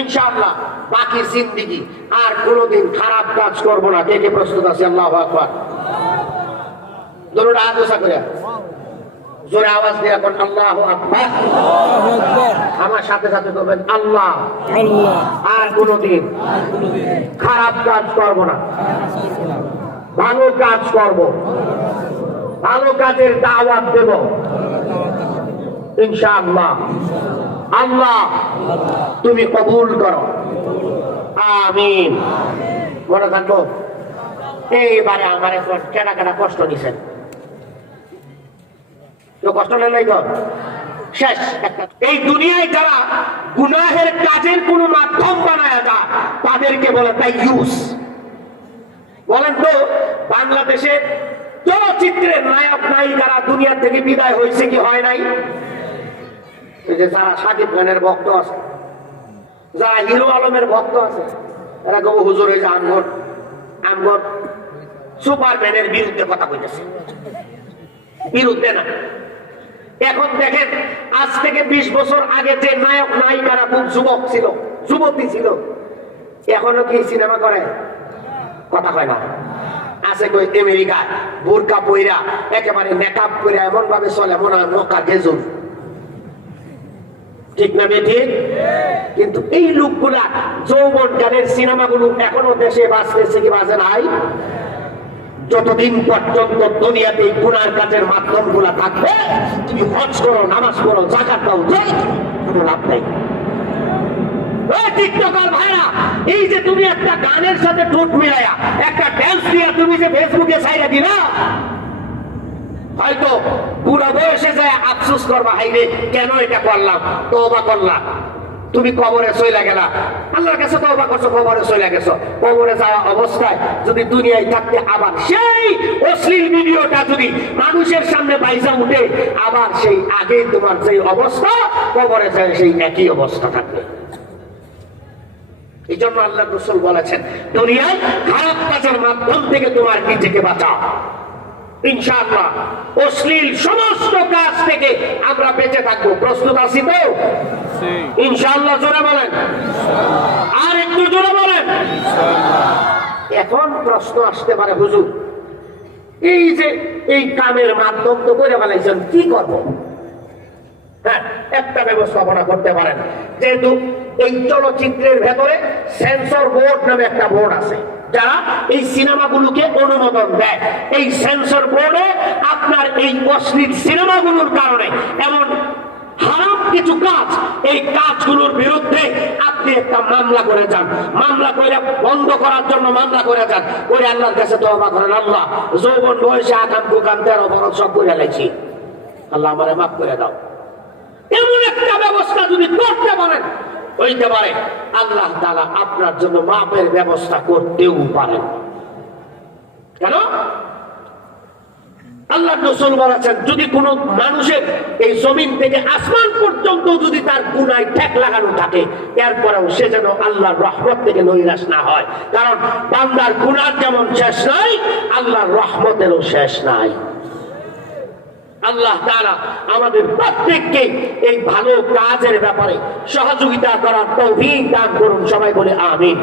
ইনশাআল্লাহ বাকি জিন্দেগি আর কোনোদিন খারাপ কাজ করব না। কে কে প্রস্তুত আছে? আল্লাহু আকবার। জোরে আওয়াজ করে, জোরে আওয়াজ দিয়ে এখন আল্লাহু আকবার। আমার সাথে সাথে বলবেন আল্লাহ আর কোনোদিন খারাপ কাজ করব না, ভালো কাজ করব, ভালো কাজের দাওয়াত দেব ইনশাআল্লাহ। আল্লাহ তুমি কবুল করো, আমিন। মনে থাকবো। এইবারে আমার কেনা কেনা কষ্ট দিচ্ছেন, কষ্ট নেই তো শেষ। এই দুনিয়ায় যারা গুনাহের কাজের কোন মাধ্যম বানায় না তাদেরকে বলে তাই ইউজ। বলেন তো বাংলাদেশে চলচ্চিত্রের নায়ক নায়িকারা দুনিয়া থেকে বিদায় হয়েছে কি হয় নাই? এই যে যারা সাকিব খানের ভক্ত আছে, যারা হিরো আলমের ভক্ত আছে, এরা গো হুজুর এই যে আমগর সুপারম্যানের বিরুদ্ধে কথা কইতেছে, বিরুদ্ধে না। এখন দেখেন আজ থেকে 20 বছর আগে যে নায়ক নায়িকারা খুব যুবক ছিল, যুবতী ছিল, এখনো কি সিনেমা করে? কথা কয় না। আছে কই আমেরিকা বোরকা পইরা একেবারে মেকআপ করে এমন ভাবে চলে মনে হয় মক্কা গেজুর, ঠিক না বেঠিক? কিন্তু এই লোকগুলা যৌবন গানের সিনেমাগুলো এখনো দেশে বাঁচতেছে কি বাঁচে নাই? যতদিন পর্যন্ত দুনিয়াতে গুনার কাজের মাধ্যম গুলা থাকবে, তুমি হজ করো, নামাজ পড়ো, যাকাত দাও, কোনো লাভ নাই। টিকটকার ভাইরা, এই যে তুমি একটা গানের সাথে ঠোঁট মিলাইয়া একটা ড্যান্স দিয়া তুমি যে ফেসবুকে ছাইরা দিলা, হয়তো বুড়া বয়সে যায় আফসোস করবা, হাইরে কেন এটা করলাম, তওবা করলাম। তুমি কবরে চলে গেলা, আল্লাহর কাছে তওবা করছো, কবরে চলে গেছো। কবরে যাওয়া অবস্থায় যদি দুনিয়ায় থাকতে আবার সেই অশ্লীল ভিডিওটা যদি মানুষের সামনে বাইজা উঠে, আবার সেই আগে তোমার সেই অবস্থা, কবরে যায় সেই একই অবস্থা থাকবে। এই জন্য আল্লাহ রাসূল বলেছেন দুনিয়ায় খারাপ কাজের মাধ্যম থেকে তোমার নিজেকে বাঁচাও। ইনশাআল্লাহ অশ্লীল সমস্ত কাজ থেকে আমরা বেঁচে থাকবো। প্রস্তুত আছি তো? ইনশাআল্লাহ জোরে বলেন, আর একটু জোরে বলেন। এখন প্রশ্ন আসতে পারে, হুজুর এই যে এই কামের মাধ্যম তো করে ফেলাইছেন, কি করব? হ্যাঁ, একটা ব্যবস্থাপনা করতে পারেন। যেহেতু এই চলচ্চিত্রের ভেতরে সেন্সর বোর্ড নামে একটা বোর্ড আছে, যারা এই সিনেমাগুলোকে অনুমোদন দেয়। এই সেন্সর বোর্ডে আপনার এই অশ্লীল সিনেমাগুলোর কারণে এমন হারাম কিছু কাজ, এই কাজগুলোর বিরুদ্ধে আপনি একটা মামলা করে যান। মামলা করে বন্ধ করার জন্য মামলা করে যান, করে আল্লাহর কাছে তওবা করেন, আল্লাহ যৌবন বয়সে আকাম কুকাম 13 বরং সব করে লাইছি, আল্লাহ আমারে মাফ করে দাও। এমন একটা ব্যবস্থা যদি করতে পারেন, হইতে পারে আল্লাহ তাআলা আপনার জন্য মাফের ব্যবস্থা করতেও পারেন। কেন? আল্লাহ রাসূল বলেছেন যদি কোনো মানুষের এই জমিন থেকে আসমান পর্যন্ত যদি তার গুনায় ঠেক লাগানো থাকে, এরপরেও সে যেন আল্লাহর রহমত থেকে নৈরাশ না হয়। কারণ বান্দার গুনার যেমন শেষ নাই, আল্লাহর রহমতেরও শেষ নাই। আল্লাহ তাআলা আমাদের প্রত্যেককে এই ভালো কাজের ব্যাপারে সহযোগিতা করার তৌফিক দান করুন। সবাই বলে আমিন।